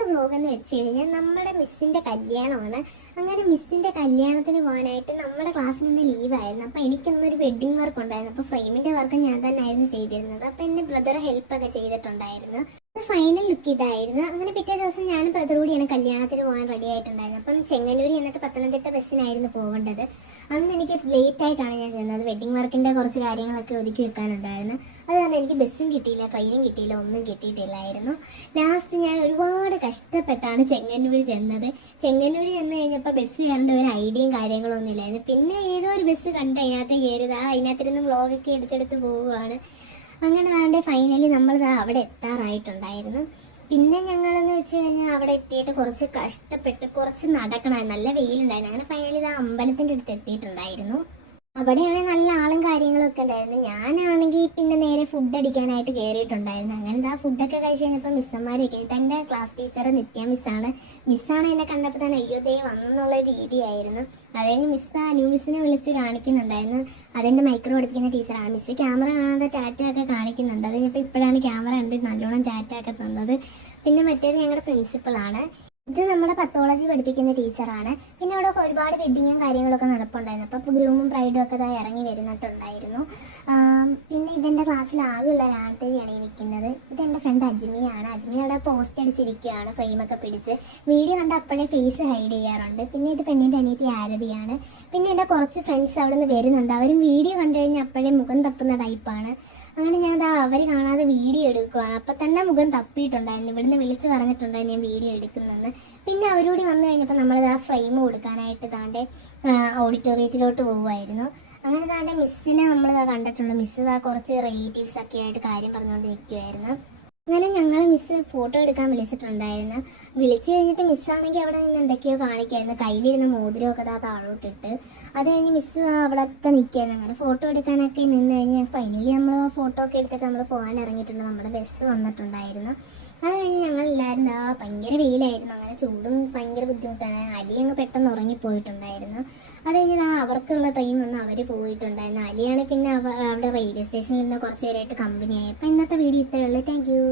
ഇന്നത്തെ വ്ലോഗ് എന്ന് വെച്ച് കഴിഞ്ഞാൽ നമ്മുടെ മിസ്സിൻ്റെ കല്യാണമാണ്. അങ്ങനെ മിസ്സിൻ്റെ കല്യാണത്തിന് പോകാനായിട്ട് നമ്മുടെ ക്ലാസ്സിൽ നിന്ന് ലീവായിരുന്നു. അപ്പോൾ എനിക്കൊന്നൊരു വെഡ്ഡിങ് വർക്ക് ഉണ്ടായിരുന്നു. അപ്പോൾ ഫ്രെയിമിൻ്റെ വർക്ക് ഞാൻ തന്നെ ആയിരുന്നു ചെയ്തിരുന്നത്. അപ്പോൾ എൻ്റെ ബ്രദർ ഹെൽപ്പൊക്കെ ചെയ്തിട്ടുണ്ടായിരുന്നു. ഫൈനൽ ലുക്ക് ഇതായിരുന്നു. അങ്ങനെ പിറ്റേ ദിവസം ഞാനും ബ്രദർ കൂടിയാണ് കല്യാണത്തിന് പോകാൻ റെഡി ആയിട്ടുണ്ടായിരുന്നത്. അപ്പം ചെങ്ങന്നൂർ എന്നിട്ട് പത്തനംതിട്ട ബസ്സിനായിരുന്നു പോകേണ്ടത്. അന്ന് എനിക്ക് ലേറ്റ് ആയിട്ടാണ് ഞാൻ ചെന്നത്. വെഡ്ഡിങ് വർക്കിൻ്റെ കുറച്ച് കാര്യങ്ങളൊക്കെ ഒതുക്കി വെക്കാനുണ്ടായിരുന്നു. അത് കാരണം എനിക്ക് ബസ്സും കിട്ടിയില്ല, ട്രെയിനും കിട്ടിയില്ല, ഒന്നും കിട്ടിയിട്ടില്ലായിരുന്നു. ലാസ്റ്റ് ഞാൻ ഒരുപാട് കഷ്ടപ്പെട്ടാണ് ചെങ്ങന്നൂർ ചെന്നത്. ചെങ്ങന്നൂർ ചെന്ന് കഴിഞ്ഞപ്പോൾ ബസ് കയറേണ്ട ഒരു ഐഡിയയും കാര്യങ്ങളും ഒന്നും ഇല്ലായിരുന്നു. പിന്നെ ഏതോ ഒരു ബസ് കണ്ട് അതിനകത്ത് കയറിയത്, അതിനകത്തിരുന്ന് വ്ളോഗൊക്കെ എടുത്തെടുത്ത് പോവുകയാണ്. അങ്ങനെ താണ്ടെ ഫൈനലി നമ്മൾ അവിടെ എത്താറായിട്ടുണ്ടായിരുന്നു. പിന്നെ ഞങ്ങളെന്ന് വെച്ച് കഴിഞ്ഞാൽ അവിടെ എത്തിയിട്ട് കുറച്ച് കഷ്ടപ്പെട്ട് കുറച്ച് നടക്കണമായിരുന്നു. നല്ല വെയിലുണ്ടായിരുന്നു. അങ്ങനെ ഫൈനലി അമ്പലത്തിൻ്റെ അടുത്ത് എത്തിയിട്ടുണ്ടായിരുന്നു. അവിടെയാണെങ്കിൽ നല്ല ആളും കാര്യങ്ങളൊക്കെ ഉണ്ടായിരുന്നു. ഞാനാണെങ്കിൽ പിന്നെ നേരെ ഫുഡ് അടിക്കാനായിട്ട് കയറിയിട്ടുണ്ടായിരുന്നു. അങ്ങനെ ഫുഡൊക്കെ കഴിച്ച് കഴിഞ്ഞപ്പോൾ മിസ്സന്മാരൊക്കെ എൻ്റെ ക്ലാസ് ടീച്ചർ നിത്യ മിസ്സാണ് എന്നെ കണ്ടപ്പോൾ തന്നെ അയ്യോ ദേ വന്നെന്നുള്ള രീതിയായിരുന്നു. അത് കഴിഞ്ഞ് ന്യൂ മിസ്സിനെ വിളിച്ച് കാണിക്കുന്നുണ്ടായിരുന്നു. അതെൻ്റെ മൈക്രോ പഠിപ്പിക്കുന്ന ടീച്ചറാണ്. മിസ്സ് ക്യാമറ കാണാതെ ടാറ്റ ഒക്കെ കാണിക്കുന്നുണ്ട്. അത് കഴിഞ്ഞപ്പോൾ ഇപ്പോഴാണ് ക്യാമറ ഉണ്ട് നല്ലോണം ടാറ്റ ഒക്കെ തന്നത്. പിന്നെ മറ്റേത് ഞങ്ങളുടെ പ്രിൻസിപ്പളാണ്. ഇത് നമ്മുടെ പത്തോളജി പഠിപ്പിക്കുന്ന ടീച്ചറാണ്. പിന്നെ അവിടെ ഒരുപാട് വെഡ്ഡിങ്ങും കാര്യങ്ങളൊക്കെ നടപ്പുണ്ടായിരുന്നു. അപ്പോൾ ഗ്രൂമും ബ്രൈഡും ഒക്കെ ഇറങ്ങി വരുന്നിട്ടുണ്ടായിരുന്നു. പിന്നെ ഇതെൻ്റെ ക്ലാസ്സിൽ ആകെയുള്ള ഒരാളത്തെയാണ് ഇരിക്കുന്നത്. ഇതെൻ്റെ ഫ്രണ്ട് അജ്മിയാണ്. അജ്മി അവിടെ പോസ്റ്റ് അടിച്ചിരിക്കുകയാണ് ഫ്രെയിമൊക്കെ പിടിച്ച്. വീഡിയോ കണ്ട് അപ്പോഴേ ഫേസ് ഹൈഡ് ചെയ്യാറുണ്ട്. പിന്നെ ഇത് പെണ്ണിൻ്റെ അനിയത്തി ആരതിയാണ്. പിന്നെ എൻ്റെ കുറച്ച് ഫ്രണ്ട്സ് അവിടെ നിന്ന് വരുന്നുണ്ട്. അവരും വീഡിയോ കണ്ടു കഴിഞ്ഞാൽ അപ്പോഴേ മുഖം തപ്പുന്ന ടൈപ്പാണ്. അങ്ങനെ ഞാൻ അവർ കാണാതെ വീഡിയോ എടുക്കുകയാണ്. അപ്പം തന്നെ മുഖം തപ്പിയിട്ടുണ്ടായിരുന്നു. ഇവിടുന്ന് വിളിച്ച് പറഞ്ഞിട്ടുണ്ടായിരുന്നു ഞാൻ വീഡിയോ എടുക്കുന്നതെന്ന്. പിന്നെ അവരോട് വന്നു കഴിഞ്ഞപ്പോൾ നമ്മളിത് ഫ്രെയിം കൊടുക്കാനായിട്ട് ഓഡിറ്റോറിയത്തിലോട്ട് പോകുമായിരുന്നു. അങ്ങനെ മിസ്സിനെ നമ്മളിതാ കണ്ടിട്ടുണ്ട്. മിസ് കുറച്ച് റിലേറ്റീവ്സ് ഒക്കെ ആയിട്ട് കാര്യം പറഞ്ഞുകൊണ്ടിരിക്കുമായിരുന്നു. അങ്ങനെ ഞങ്ങൾ മിസ്സ് ഫോട്ടോ എടുക്കാൻ വിളിച്ചിട്ടുണ്ടായിരുന്നു. വിളിച്ചു കഴിഞ്ഞിട്ട് മിസ്സാണെങ്കിൽ അവിടെ നിന്ന് എന്തൊക്കെയോ കാണിക്കുമായിരുന്നു. കയ്യിലിരുന്ന മോതിരമൊക്കെ താഴോട്ടിട്ട്. അത് കഴിഞ്ഞ് മിസ്സ് അവിടെയൊക്കെ നിൽക്കുകയായിരുന്നു. അങ്ങനെ ഫോട്ടോ എടുക്കാനൊക്കെ നിന്ന് കഴിഞ്ഞ് ഫൈനലി നമ്മൾ ഫോട്ടോ ഒക്കെ എടുത്തിട്ട് നമ്മൾ പോകാൻ ഇറങ്ങിയിട്ടുണ്ട്. നമ്മുടെ ബസ് വന്നിട്ടുണ്ടായിരുന്നു. അത് കഴിഞ്ഞ് ഞങ്ങളെല്ലാവരും ഭയങ്കര വെയിലായിരുന്നു. അങ്ങനെ ചൂടും ഭയങ്കര ബുദ്ധിമുട്ടാണ്. അലി അങ്ങ് പെട്ടെന്ന് ഉറങ്ങിപ്പോയിട്ടുണ്ടായിരുന്നു. അത് കഴിഞ്ഞ് അവർക്കുള്ള ട്രെയിൻ വന്ന് അവർ പോയിട്ടുണ്ടായിരുന്നു. അലിയാണ് പിന്നെ അവിടെ റെയിൽവേ സ്റ്റേഷനിൽ നിന്ന് കുറച്ച് പേരായിട്ട് കമ്പനിയായി. അപ്പോൾ ഇന്നത്തെ വീഡിയോ ഇത്രയേ ഉള്ളൂ. Thank you.